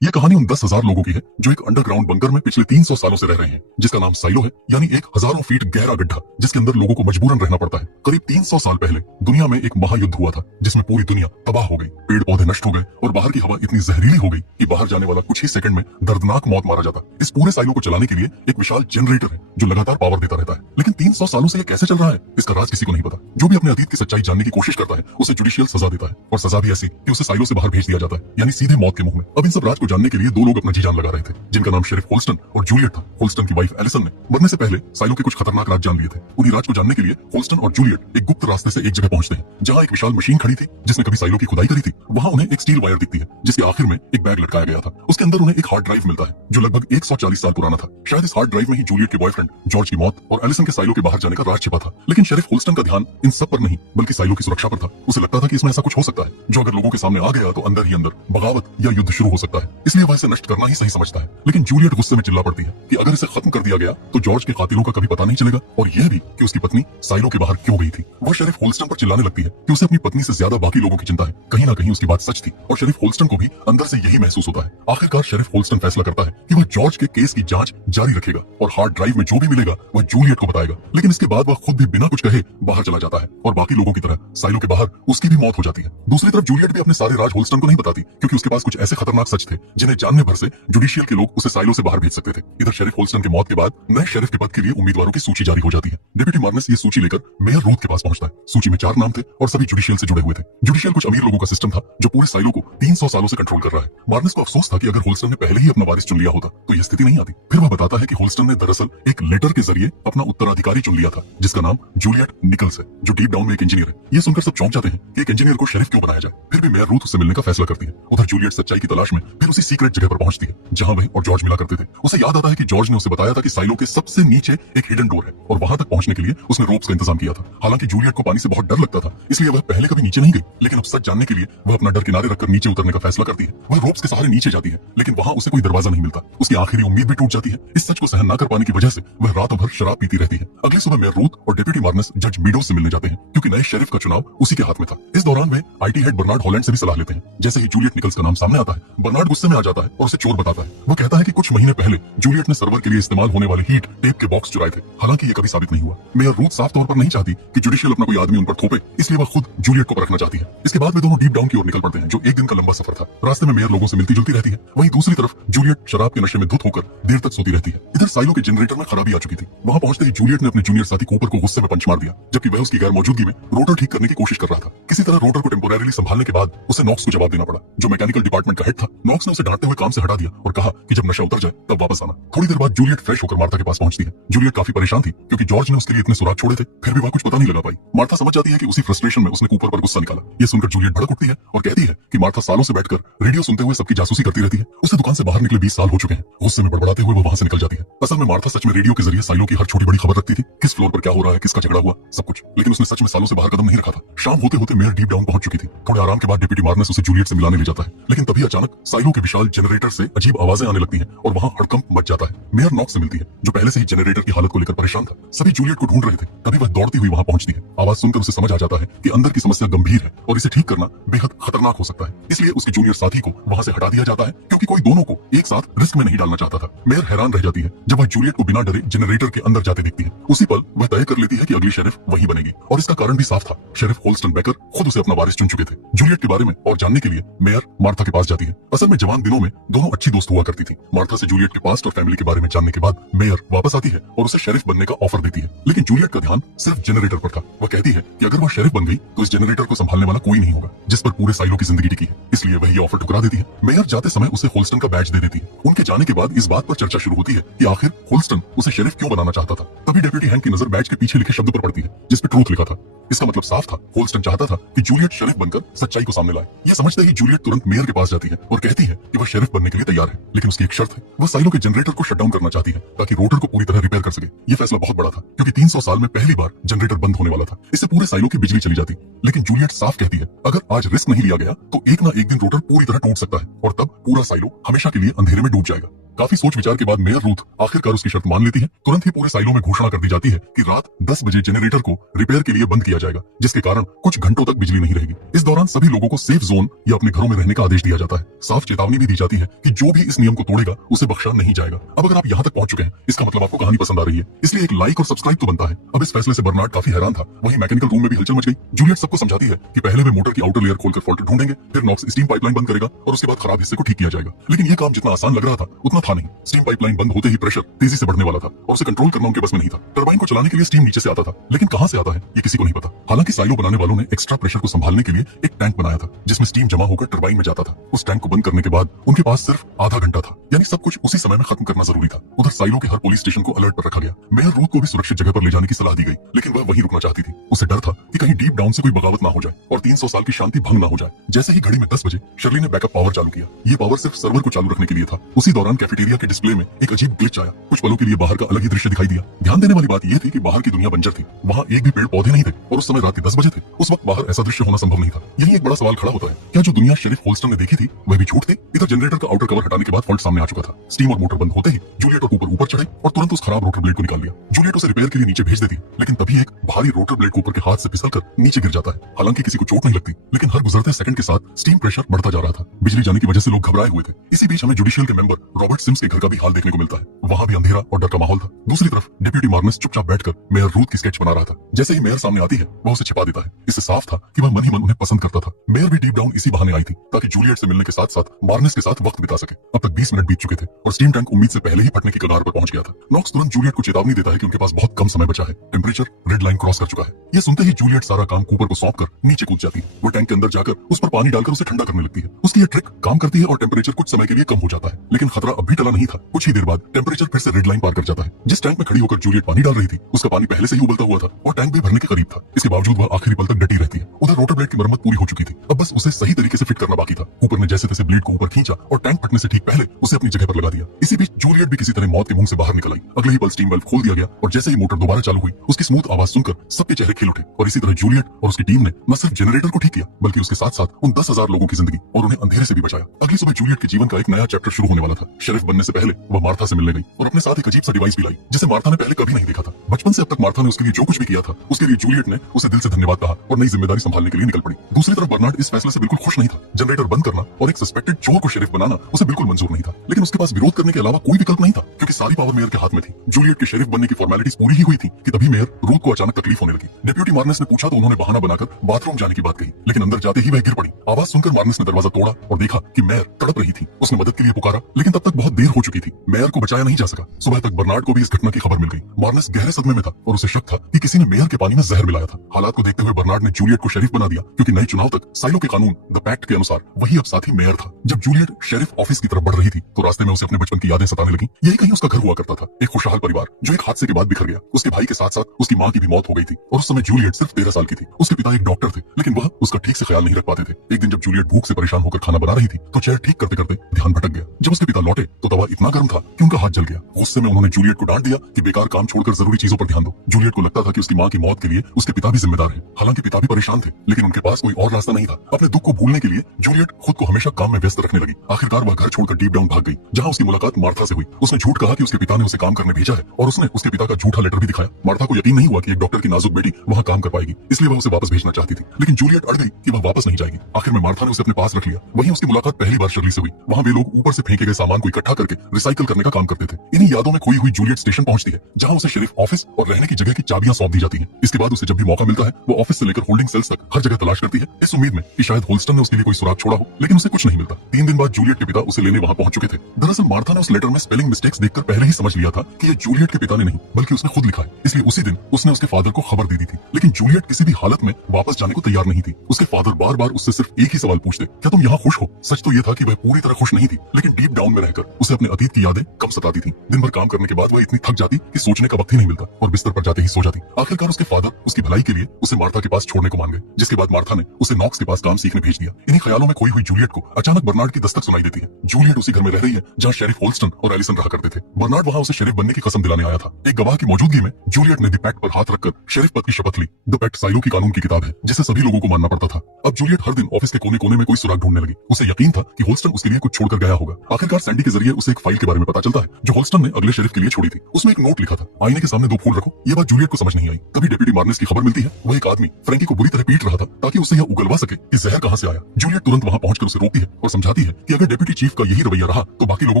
ये कहानी उन 10,000 लोगों की है जो एक अंडरग्राउंड बंकर में पिछले 300 सालों से रह रहे हैं, जिसका नाम साइलो है, यानी एक हजारों फीट गहरा गड्ढा जिसके अंदर लोगों को मजबूरन रहना पड़ता है। करीब 300 साल पहले दुनिया में एक महायुद्ध हुआ था जिसमें पूरी दुनिया तबाह हो गई, पेड़ पौधे नष्ट हो गए और बाहर की हवा इतनी जहरीली हो गई कि बाहर जाने वाला कुछ ही सेकंड में दर्दनाक मौत मारा जाता। इस पूरे साइलो को चलाने के लिए एक विशाल जनरेटर है जो लगातार पावर देता रहता है, लेकिन 300 सालों से ये कैसे चल रहा है इसका राज किसी को नहीं पता। जो भी अपने अतीत की सच्चाई जानने की कोशिश करता है उसे जुडिशियल सजा देता है, और सजा भी ऐसी कि उसे साइलो से बाहर भेज दिया जाता है, यानी सीधे मौत के मुंह में। अब इन सब राज को जानने के लिए दो लोग अपना जी जान लगा रहे थे, जिनका नाम शेरिफ होल्स्टन और जूलियट था। होल्स्टन की वाइफ एलिसन ने मरने से पहले साइलो के कुछ खतरनाक राज जान लिए थे। उन्हीं राज को जानने के लिए होल्स्टन और जूलियट एक गुप्त रास्ते से एक जगह पहुंचते हैं जहां एक विशाल मशीन खड़ी थी जिसने कभी साइलो की खुदाई करी थी। वहां उन्हें एक स्टील वायर दिखती है जिसके आखिर में एक बैग लटकाया गया था। उसके अंदर उन्हें एक हार्ड ड्राइव मिलता है जो लगभग 140 साल पुराना था। शायद इस हार्ड ड्राइव में ही जूलियट के बॉयफ्रेंड जॉर्ज की मौत और एलिसन के साइलो के बाहर जाने का राज छिपा था। लेकिन शेरिफ होल्स्टन का ध्यान इन सब पर नहीं बल्कि साइलो की सुरक्षा पर था। उसे लगता था कि इसमें ऐसा कुछ हो सकता है जो अगर लोगों के सामने आ गया तो अंदर ही अंदर बगावत या युद्ध शुरू हो सकता है, इसलिए वह इसे नष्ट करना ही सही समझता है। लेकिन जूलियट गुस्से में चिल्ला पड़ती है कि अगर इसे खत्म कर दिया गया तो जॉर्ज के कातिलों का कभी पता नहीं चलेगा, और यह भी कि उसकी पत्नी साइलो के बाहर क्यों गई थी। वह शेरिफ होल्स्टन पर चिल्लाने लगती है कि उसे अपनी पत्नी से ज्यादा बाकी लोगों की चिंता है। कहीं ना कहीं उसकी बात सच थी और शेरिफ होल्स्टन को भी अंदर से यही महसूस होता है। आखिरकार शेरिफ होल्स्टन फैसला करता है कि वह जॉर्ज के केस की जांच जारी रखेगा और हार्ड ड्राइव में जो भी मिलेगा वह जूलियट को बताएगा। लेकिन इसके बाद वह खुद भी बिना कुछ कहे बाहर चला जाता है और बाकी लोगों की तरह साइलो के बाहर उसकी भी मौत हो जाती है। दूसरी तरफ जूलियट भी अपने सारे राज होल्स्टन को नहीं बताती, क्योंकि उसके पास कुछ ऐसे खतरनाक सच थे जिन्हें जानने भर से जुडिशियल के लोग उसे साइलो से बाहर भेज सकते थे। इधर शेरिफ होल्स्टन की मौत के बाद नए शेरिफ के पद के लिए उम्मीदवारों की सूची जारी हो जाती है। डिप्टी मार्नेस ये सूची लेकर मेयर रूथ के पास पहुंचता है। सूची में 4 नाम थे और सभी जुडिशियल से जुड़े हुए थे। जुडिशियल कुछ अमीर लोगों का सिस्टम था जो पूरे साइलो को 300 सालों से कंट्रोल कर रहा है। मार्नेस को अफसोस था कि अगर होल्स्टन ने पहले ही अपना वारिस चुन लिया होता तो यह स्थिति नहीं आती। फिर वह बताता है कि होल्स्टन ने दरअसल एक लेटर के जरिए अपना उत्तराधिकारी चुन लिया था जिसका नाम जूलियट निकल्स है, जो डीप डाउन में एक इंजीनियर है। ये सुनकर सब चौंक जाते हैं कि एक इंजीनियर को शेरिफ क्यों बनाया जाए। फिर भी मेयर रूथ उससे मिलने का फैसला करती है। उधर जूलियट सच्चाई की तलाश में फिर उसी सीक्रेट जगह पर पहुंचती है जहां वह और जॉर्ज मिला करते थे। उसे याद आता है कि जॉर्ज ने उसे बताया था कि साइलो के सबसे नीचे एक हिडन डोर है और वहां तक पहुंचने के लिए उसने रोप्स का इंतजाम किया था। हालांकि जूलियट को पानी से बहुत डर लगता था, इसलिए वह पहले कभी नीचे नहीं गई, लेकिन अब सच जानने के लिए वह अपना डर किनारे रखकर नीचे उतरने का फैसला करती है। वह रोप्स के सहारे नीचे जाती है, लेकिन वहां उसे कोई दरवाजा नहीं मिलता। उसकी आखिरी उम्मीद भी टूट जाती है। इस सच को सहन न कर पाने की वजह से वह रात भर शराब पीती रहती है। अगली सुबह मेयर रूथ और डिप्टी मार्नेस जज मीडोज से मिलने जाते हैं, क्योंकि नए शेरिफ का चुनाव उसी के हाथ में था। इस दौरान वे आईटी हेड बर्नार्ड हॉलैंड से भी सलाह लेते हैं। जैसे ही जूलियट निकल्स का नाम सामने आता है, बर्नार्ड गुस्से में आ जाता है और उसे चोर बताता है। वो कहता है कि कुछ महीने पहले जूलियट ने सर्वर के लिए इस्तेमाल होने वाले हीट टेप के बॉक्स चुराए थे। हालांकि ये कभी साबित नहीं हुआ। मेयर रूथ साफ तौर पर नहीं चाहती कि जुडिशियल अपना कोई आदमी उन पर थोपे, इसलिए वह खुद जूलियट को परखना चाहती है। इसके बाद वे दोनों डीप डाउन की ओर निकल पड़ते हैं, जो एक दिन का लंबा सफर था। रास्ते में मेयर लोगों से मिलती जुलती रहती है, वहीं दूसरी तरफ जूलियट शराब के नशे में धुत होकर देर तक सोती रहती है। इधर साइलो के जनरेटर में खराबी आ चुकी थी। वहां पहुंचते ही जूलियट ने अपने जूनियर साथी कूपर को गुस्से में पंच मार दिया, जबकि वह उसकी गैर मौजूदगी में रोटर ठीक करने की कोशिश कर रहा था। किसी तरह रोटर को टेम्पोरेरीली संभालने के बाद उसे नॉक्स को जवाब देना पड़ा, जो मैकेनिकल डिपार्टमेंट का हेड था। नॉक्स ने उसे डांटते हुए काम से हटा दिया और कहा कि जब नशा उतर जाए तब वापस आना। थोड़ी देर बाद जूलियट फ्रेश होकर मार्था के पास पहुंचती है। जूलियट काफी परेशान थी क्योंकि जॉर्ज ने उसके लिए इतने सुराग छोड़े थे, फिर भी वह कुछ पता नहीं लगा पाई। मार्था समझ जाती है कि उसी फ्रस्ट्रेशन में उसने कूपर पर गुस्सा निकाला। ये सुनकर जूलियट भड़क उठती है और कहती है कि मार्था सालों से बैठकर रेडियो सुनते हुए सबकी जासूसी करती रहती है। उसे दुकान से बाहर निकले 20 साल हो चुके हैं। गुस्से में बड़बड़ाते हुए वो वहां से निकल जाती है। असल में मार्था सच में रेडियो के जरिए साइलो की हर छोटी बड़ी खबर रखती थी, किस फ्लोर पर क्या हो रहा है, किसका झगड़ा हुआ, सब कुछ। लेकिन उसने सच में सालों से बाहर कदम नहीं रखा था। शाम होते होते मेयर डीप डाउन पहुंच चुकी थी। थोड़े आराम के बाद डिप्टी मार्नेस उसे जूलियट से मिलाने ले जाता है, लेकिन तभी अचानक साइलो के विशाल जनरेटर से अजीब आवाजें आने लगती हैं और वहां हड़कंप मच जाता है। मेयर नॉक्स से मिलती है, जो पहले से ही जनरेटर की हालत को लेकर परेशान था। सभी जूलियट को ढूंढ रहे थे, तभी वह दौड़ती हुई वहां पहुंचती है। आवाज सुनकर उसे समझ आ जाता है कि अंदर की समस्या गंभीर है और इसे ठीक करना बेहद खतरनाक हो सकता है। इसलिए उसके जूनियर साथी को वहां से हटा दिया जाता है, क्योंकि कोई दोनों को एक साथ रिस्क में नहीं डालना चाहता था। मेयर हैरान रह जाती है जब वह जूलियट को बिना डरे जनरेटर के अंदर जाते देखती है। उसी पल वह तय कर लेती है कि अगली शेरिफ वही बनेगी, और इसका कारण भी साफ था। शेरिफ होल्स्टन बेकर खुद उसे अपना वारिस चुन चुके थे। जूलियट के बारे में और जानने के लिए मेयर मार्था के पास जाती है। असल में जवान दिनों में दोनों अच्छी दोस्त हुआ करती थी। मार्था से जूलियट के पास्ट और फैमिली के बारे में जानने के बाद मेयर वापस आती है और उसे शेरिफ बनने का ऑफर देती है। लेकिन जूलियट का ध्यान सिर्फ जनरेटर पर था। वह कहती है कि अगर वह शेरिफ बन गई तो इस जनरेटर को संभालने वाला कोई नहीं होगा जिस पर पूरे साइलो की जिंदगी टिकी है, इसलिए वह ये ऑफर ठुकरा देती है। मेयर जाते समय उसे होल्स्टन का बैज दे देती है। उनके जाने के बाद इस बात पर चर्चा शुरू होती है कि आखिर होल्स्टन उसे शेरिफ क्यों बनाना चाहता था। तभी डेप्यूटी हैंक की नजर बैज के पीछे लिखे शब्द पर पड़ती है जिस पर ट्रूथ लिखा था। इसका मतलब साफ था, होल्स्टन चाहता था कि जूलियट शेरिफ बनकर सच्चाई को सामने लाए। यह समझते ही जूलियट तुरंत मेयर के पास जाती है और कहती है कि वह शेरिफ बनने के लिए तैयार है, लेकिन उसकी एक शर्त है। वह साइलो के जनरेटर को शट डाउन करना चाहती है ताकि रोटर को पूरी तरह रिपेयर कर सके। यह फैसला बहुत बड़ा था क्योंकि 300 साल में पहली बार जनरेटर बंद होने वाला था। इससे पूरे साइलो की बिजली चली जाती। लेकिन जूलियट साफ कहती है अगर आज रिस्क नहीं लिया गया तो एक ना एक दिन रोटर पूरी तरह टूट सकता है और तब पूरा साइलो हमेशा के लिए अंधेरे में डूब जाएगा। काफी सोच विचार के बाद मेयर रूथ आखिरकार उसकी शर्त मान लेती है। तुरंत ही पूरे साइलो में घोषणा कर दी जाती है कि रात 10 बजे जेनरेटर को रिपेयर के लिए बंद किया जाएगा, जिसके कारण कुछ घंटों तक बिजली नहीं रहेगी। इस दौरान सभी लोगों को सेफ जोन या अपने घरों में रहने का आदेश दिया जाता है। साफ चेतावनी भी दी जाती है कि जो भी इस नियम को तोड़ेगा उसे बख्शा नहीं जाएगा। अब अगर आप यहाँ तक पहुंच चुके हैं, इसका मतलब आपको कहानी पसंद आ रही है, इसलिए एक लाइक और सब्सक्राइब तो बनता है। अब इस फैसले से बर्नार्ड काफी हैरान था। वहीं मैकेनिकल रूम में भी हलचल मच गई। जूलियट सबको समझाती है कि पहले वे मोटर की आउटर लेयर खोलकर फॉल्ट ढूंढेंगे, फिर नॉक्स स्टीम पाइपलाइन बंद करेगा और उसके बाद खराब हिस्से को ठीक किया जाएगा। लेकिन ये काम जितना आसान लग रहा था उतना था नहीं। स्टीम पाइपलाइन बंद होते ही प्रेशर तेजी से बढ़ने वाला था और उसे कंट्रोल करना उनके बस में नहीं था। टरबाइन को चलाने के लिए स्टीम नीचे से आता था, लेकिन कहां से आता है ये किसी को नहीं पता। हालांकि साइलो बनाने वालों ने एक्स्ट्रा प्रेशर को संभालने के लिए एक टैंक बनाया था जिसमें स्टीम जमा होकर टरबाइन में जाता था। उस टैंक को बंद करने के बाद उनके पास सिर्फ आधा घंटा था, यानी सब कुछ उसी समय में खत्म करना जरूरी था। उधर साइलो के हर पुलिस स्टेशन को अलर्ट पर रखा गया। मेयर रूथ को भी सुरक्षित जगह पर ले जाने की सलाह दी गई, लेकिन वह वहीं रुकना चाहती थी। उसे डर था कि कहीं डीप डाउन से कोई बगावत ना हो जाए और 300 साल की शांति भंग ना हो जाए। जैसे ही घड़ी में 10 बजे शर्ली ने बैकअप पावर चालू किया। ये पावर सिर्फ सर्वर को चालू रखने के लिए था। उसी दौरान कैफेटेरिया के डिस्प्ले में एक अजीब ग्लिच आया। कुछ पलों के लिए बाहर का अलग ही दृश्य दिखाई दिया। ध्यान देने वाली बात यह थी कि बाहर की दुनिया बंजर थी, वहाँ एक भी पेड़ पौधे नहीं थे और उस समय रात के 10 बजे थे। उस वक्त बाहर ऐसा दृश्य होना संभव नहीं था। यही एक बड़ा सवाल खड़ा होता है, क्या जो दुनिया शेरिफ होल्स्टन ने देखी थी वह भी झूठ थी? इधर जनरेटर का आउटर कवर हटाने के बाद फॉल्ट सामने आ चुका था। स्टीम और मोटर बंद होते ही जूलियट और कूपर ऊपर चढ़े और तुरंत उस खराब रोटर ब्लेड को निकाल लिया। जूलियट उसे रिपेयर के लिए नीचे भेज देती, लेकिन तभी एक भारी रोटर ब्लेड कूपर के हाथ से फिसलकर नीचे गिर जाता है। हालांकि किसी को चोट नहीं लगती, लेकिन हर गुजरते सेकंड के साथ स्टीम प्रेशर बढ़ता जा रहा था। बिजली जाने की वजह से लोग घबराए हुए थे। इसी बीच हमें जुडिशियल के मेंबर रॉबर्ट सिम्स के घर का भी हाल देखने को मिलता है। वहाँ भी अंधेरा और डर का माहौल था। दूसरी तरफ डिप्यूटी मार्नेस चुपचाप बैठकर मेयर रूथ की स्केच बना रहा था। जैसे ही मेयर सामने आती है वह उसे छिपा देता है। इससे साफ था कि वह मन ही मन उन्हें पसंद करता था। मेयर भी डीप डाउन इसी बहाने आई थी ताकि जूलियट से मिलने के साथ साथ मार्नेस के साथ वक्त बिता सके। अब तक 20 मिनट बीत चुके थे और स्टीम टैंक उम्मीद से पहले ही फटने की कगार पर पहुंच गया था। नॉक्स तुरंत जूलियट को चेतावनी देता है कि उनके पास बहुत कम समय बचा है। टेम्परेचर रेड लाइन क्रॉस कर चुका है। ये सुनते ही जूलियट सारा काम कूपर को सौंपकर नीचे कूद जाती है। वो टैंक के अंदर जाकर उस पर पानी डालकर उसे ठंडा करने लगती है। उसकी ये ट्रिक काम करती है और टेम्परेचर कुछ समय के लिए कम हो जाता है, लेकिन खतरा अब भी टला नहीं था। कुछ ही देर बाद टेम्परेचर फिर से रेड लाइन पार कर जाता है। जिस टैंक में खड़ी होकर जूलियट पानी डाल रही थी उसका पानी पहले से ही उबलता हुआ था और टैंक भी भरने के करीब था। इसके बावजूद वह आखिरी पल तक डटी रहती है। उधर रोटर ब्लेड की मरम्मत पूरी हो चुकी थी, अब बस उसे सही तरीके से फिट करना बाकी था। कूपर ने जैसे तैसे ब्लेड को ऊपर खींचा और टैंक फटने से ठीक पहले उसे अपनी जगह पर लगा दिया। इसी बीच जूलियट भी किसी तरह मौत के मुंह से बाहर निकल आई। अगले ही पल स्टीम वाल्व खोल दिया गया और जैसे ही मोटर दोबारा चालू हुई उसकी स्मूथ आवाज सुनकर सबके चेहरे खिल उठे। और इसी तरह जूलियट और उसकी टीम ने न सिर्फ जनरेटर को ठीक किया बल्कि उसके साथ साथ उन 10,000 लोगों की जिंदगी और उन्हें अंधेरे से भी बचाया। अगली सुबह जूलियट के जीवन का एक नया चैप्टर शुरू होने वाला था। शेरिफ बनने से पहले वह मार्था से मिलने गई और अपने साथ एक अजीब सा डिवाइस भी लाई जिसे मार्था ने पहले कभी नहीं देखा था। बचपन से अब तक मार्था ने उसके लिए जो कुछ भी किया था उसके लिए जूलियट ने उसे दिल से धन्यवाद कहा और नई जिम्मेदारी संभालने के लिए निकल पड़ी। दूसरी तरफ बर्नार्ड इस फैसले से बिल्कुल खुश नहीं था। जनरेटर बंद करना और एक सस्पेक्टेड चोर को शेरिफ बनाना उसे बिल्कुल मंजूर नहीं था, लेकिन उसके पास विरोध करने के अलावा कोई विकल्प नहीं था क्योंकि सारी पावर मेयर के हाथ में थी। जूलियट के शेरिफ बनने की फॉर्मेलिटीज पूरी ही हुई थी कि तभी मेयर रूथ को अचानक तकलीफ होने लगी। डिप्यूटी मार्नेस ने पूछा तो उन्होंने बहाना बनाकर बाथरूम जाने की बात कही, लेकिन अंदर जाते ही वह गिर पड़ी। आवाज सुनकर मार्नेस ने दरवाजा तोड़ा और देखा कि मेयर तड़प रही थी। उसने मदद के लिए पुकारा, लेकिन तब तक बहुत देर हो चुकी थी। मेयर को बचाया नहीं जा सका। सुबह तक बर्नार्ड को भी इस घटना की खबर मिल गई। मार्नेस गहरे सदमे में था और उसे शक था कि किसी ने मेयर के पानी में जहर मिलाया था। हालात को देखते हुए बर्नार्ड ने जूलियट को शेरिफ बना दिया क्योंकि नए चुनाव तक साइलो के कानून द पैक्ट के अनुसार वही अब साथी मेयर था। जब जूलियट शेरिफ ऑफिस की तरफ बढ़ रही थी तो रास्ते में उसे अपने बचपन की यादें सताने लगी। यही कहीं उसका घर हुआ करता था, एक खुशहाल परिवार जो एक हादसे के बाद बिखर गया। उसके भाई के साथ साथ उसकी माँ की भी मौत हो गई थी और उस समय जूलियट सिर्फ 13 साल की थी। उसके पिता एक डॉक्टर थे, लेकिन वह उसका ठीक से ख्याल नहीं रख पाते थे। एक दिन जब जूलियट भूख से परेशान होकर खाना बना रही थी तो चेयर ठीक करते करते ध्यान भटक गया। जब उसके पिता लौटे तो तवा इतना गर्म था कि उनका हाथ जल गया। गुस्से में उन्होंने जूलियट को डांट दिया कि बेकार काम छोड़कर जरूरी चीजों पर ध्यान दो। जूलियट को लगता था कि उसकी माँ की मौत के लिए उसके पिता भी जिम्मेदार है। हालांकि पिता भी परेशान थे, लेकिन उनके पास कोई और रास्ता नहीं था। अपने दुख को भूलने के लिए जूलियट खुद को हमेशा काम में व्यस्त रखने लगी। आखिरकार वह घर छोड़कर डीप डाउन भाग गई, जहाँ उसकी मुलाकात मार्था से हुई। उसने झूठ कहा कि उसके पिता ने उसे काम करने भेजा है और उसने उसके पिता का झूठा लेटर भी दिखाया। मार्था को यकीन नहीं हुआ कि एक डॉक्टर की नाजुक बेटी वहाँ काम कर पाएगी, इसलिए वह उसे वापस भेजना चाहती थी। लेकिन जूलियट अड़ गई कि वह वापस नहीं जाएगी। आखिर में मार्था ने उसे अपने पास रख लिया। वहीं उसकी मुलाकात पहली बार शर्ली से हुई। वहाँ वे लोग ऊपर से फेंके गए सामान को इकट्ठा करके रिसाइकल करने का काम करते थे। इन्हीं यादों में खोई हुई जूलियट स्टेशन पहुंचती है, जहाँ उसे शेरिफ ऑफिस और रहने की जगह की चाबियां सौंप दी जाती हैं। इसके बाद उसे जब भी मौका मिलता है वो ऑफिस से लेकर होल्डिंग सेल्स तक हर जगह तलाश करती है, इस उम्मीद में कि शायद होल्स्टन ने उसके लिए कोई सुराग छोड़ा हो, लेकिन उसे कुछ नहीं मिलता। 3 दिन बाद जूलियट के पिता उसे लेने वहाँ पहुंच चुके थे। दरअसल मार्था ने उस लेटर में स्पेलिंग मिस्टेक्स देखकर पहले ही समझ लिया था कि ये जूलियट के पिता ने नहीं बल्कि उसने खुद लिखा है। इसलिए उसी दिन उसने उसके फादर को खबर दे दी थी। लेकिन जूलियट किसी भी हालत में वापस जाने को तैयार नहीं थी। उसके फादर बार बार उससे सिर्फ एक ही सवाल पूछते, क्या तुम यहाँ खुश हो? सच तो यह था कि वह पूरी तरह खुश नहीं थी, लेकिन डीप डाउन में रहकर उसे अपने अतीत की यादें कम सताती थी। दिन भर काम करने के बाद वह इतनी थक जाती कि सोचने का वक्त ही नहीं मिलता और बिस्तर पर जाते ही सो जाती। आखिरकार उसके फादर उसकी भलाई के लिए उसे मार्था के पास छोड़ने को मान गए, जिसके बाद मार्था ने उसे नॉक्स के पास काम सीखने भेज दिया। इन्हीं ख्यालों में खोई हुई जूलियट को अचानक बर्नार्ड की दस्तक सुनाई देती है। जूलियट उसी घर में रह रही है जहाँ शेरिफ होल्स्टन और एलिसन रहा करते थे। बर्नार्ड वहाँ उसे शेरिफ बनने की कसम दिलाने आया था। एक गवाह की मौजूदगी में जूलियट ने द पैक्ट पर हाथ रखकर शेरिफ पद की शपथ ली। द पैक्ट साइलो की कानून की किताब है जिसे सभी लोगों को मानना पड़ता था। अब जूलियट हर दिन ऑफिस के कोने कोने में कोई सुराग ढूंढने लगी। उसे यकीन था कि होल्स्टन उसके लिए कुछ छोड़कर गया होगा। आखिरकार सैंडी के जरिए उसे एक फाइल के बारे में पता चलता है जो होल्स्टन ने अगले शेरिफ के लिए छोड़ी थी। उसमें एक नोट लिखा था, आईने के सामने 2 फूल रखो। ये बात जूलियट को समझ नहीं आई। तभी डेप्यूटी मार्नेस की खबर मिलती है, वो एक आदमी फ्रैंकी को बुरी तरह पीट रहा था ताकि उससे यह उगलवा सके कि जहर कहां से आया। जूलियट तुरंत वहां पहुंचकर उसे रोकती है और समझाती है कि अगर डेप्यूटी चीफ का यही रवैया रहा तो बाकी लोगों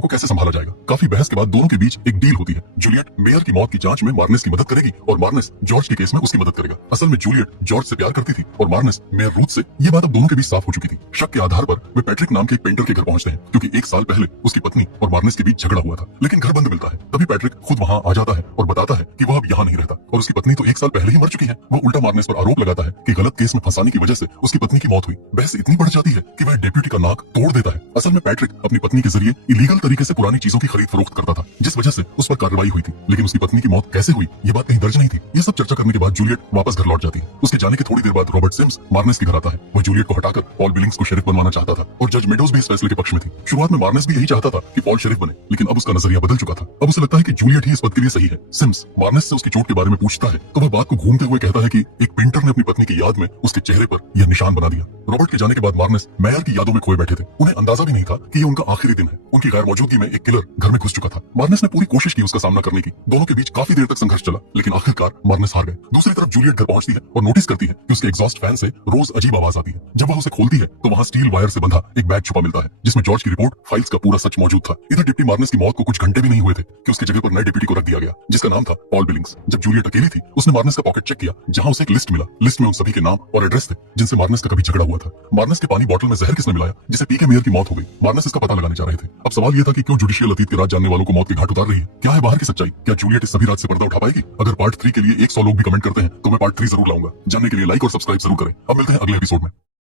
को कैसे संभाला जाएगा। काफी बहस के बाद दोनों के बीच एक डील होती है। जूलियट मेयर की मौत की जांच में मार्नेस की मदद करेगी और मार्नेस जॉर्ज के केस में उसकी मदद करेगा। असल में जूलियट जॉर्ज से प्यार करती थी और मार्नेस मेयर रूथ से। ये बात अब दोनों के बीच साफ हो चुकी थी। शक के आधार पर वे पैट्रिक नाम के एक पेंटर के घर पहुंचते हैं क्योंकि 1 साल पहले उसकी पत्नी और मार्नेस के बीच झगड़ा हुआ था, लेकिन घर बंद मिलता है। तभी पैट्रिक खुद वहां आ जाता है और बताता है कि वह अब यहाँ नहीं रहता और उसकी पत्नी तो 1 साल पहले ही मर चुकी है। वो उल्टा मार्नेस पर आरोप लगाता है कि गलत केस में फंसाने की वजह से उसकी पत्नी की मौत हुई। बहस इतनी बढ़ जाती है कि वह डेप्यूटी का नाक तोड़ देता है। असल में पैट्रिक अपनी पत्नी के जरिए इलीगल तरीके से पुरानी चीजों की खरीद फरोख्त करता था, जिस वजह से उस पर कार्रवाई हुई थी, लेकिन उसकी पत्नी की मौत कैसे हुई ये बात कहीं दर्ज नहीं थी। ये सब चर्चा करने के बाद जूलियट वापस घर लौट जाती है। उसके जाने के थोड़ी देर बाद रॉबर्ट सिम्स मार्नेस के घर आता है। वह जूलियट को हटाकर पॉल बिलिंग्स को शेरिफ बनवाना चाहता था और जज मेडोज भी इस फैसले के पक्ष में थी। शुरुआत में मार्नेस भी यही चाहता था कि पॉल शेरिफ बने, लेकिन अब उसका नजरिया बदल चुका था। अब उसे लगता है कि जूलियट ही इस पद के लिए सही है। सिम्स मार्नेस से उसकी चोट के बारे में पूछता है तो वह बात को घूमते हुए कहता है कि एक पेंटर ने अपनी पत्नी की याद में उसके चेहरे पर यह निशान बना दिया। रॉबर्ट के जाने के बाद मार्नेस मेयर की यादों में खोए बैठे थे। उन्हें अंदाजा भी नहीं था कि ये उनका आखिरी दिन है। उनकी गैर मौजूदगी में एक किलर घर में घुस चुका था। मार्नेस ने पूरी कोशिश की उसका सामना करने की। दोनों के बीच काफी देर तक संघर्ष चला, लेकिन आखिरकार मार्नेस हार गए। दूसरी तरफ जूलियट घर पहुंचती है और नोटिस करती है कि उसके एग्जॉस्ट फैन से रोज अजीब आवाज आती है। जब वह उसे खोलती है तो वहां स्टील वायर से बंधा एक बैग छुपा मिलता है जिसमें जॉर्ज की रिपोर्ट फाइल्स का पूरा सच मौजूद था। इधर डिप्टी मार्नेस की मौत को कुछ घंटे भी नहीं हुए थे कि उसकी जगह पर नए डिप्टी को रख दिया गया जिसका नाम था पॉल बिलिंग्स। जब जूलियट अकेली थी उसने मार्नेस का पॉकेट चेक किया जहां उसे एक लिस्ट मिला। लिस्ट में उन सभी के नाम और एड्रेस थे जिनसे मार्नेस का कभी झगड़ा हुआ था। मार्नेस के पानी बोतल में जहर किसने मिलाया जिसे पी के मेयर की मौत हो गई? मार्नेस इसका पता लगाने जा रहे थे। अब सवाल यह था कि क्यों जुडिशियल अतीत के राज जानने वालों को मौत के घाट उतार रही है? क्या है बाहर की सच्चाई? क्या जूलियट इस सभी राज से पर्दा उठा पाएगी? अगर पार्ट 3 के लिए 100 लोग भी कमेंट करते हैं तो मैं पार्ट 3 जरूर लाऊंगा। जानने के लिए लाइक और सब्सक्राइब जरूर करें। अब मिलते हैं अगले एपिसोड में।